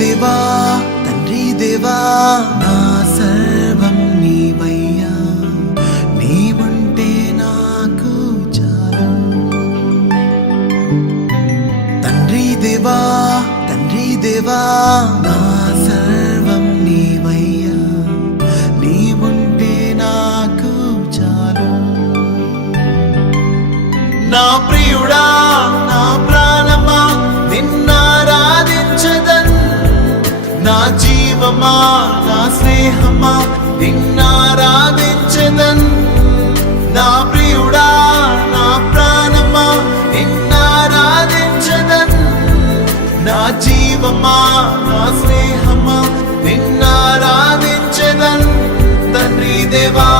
దేవా తండ్రి దేవా నా సర్వం నీవయ్యా, నీవుంటే నాకు చాలు. తండ్రి దేవా నా సర్వం నీవయ్యా, నీవుంటే నాకు చాలు. నా ప్రియుడా నా ప్రాణమా నిన్నారాధించదన్, నా జీవమా నా స్నేహమా నిన్నారాధించదన్. నా ప్రియుడా నా ప్రాణమా నిన్నారాధించదన్, నా జీవమా నా స్నేహమా నిన్నారాధించదన్. తండ్రి దేవా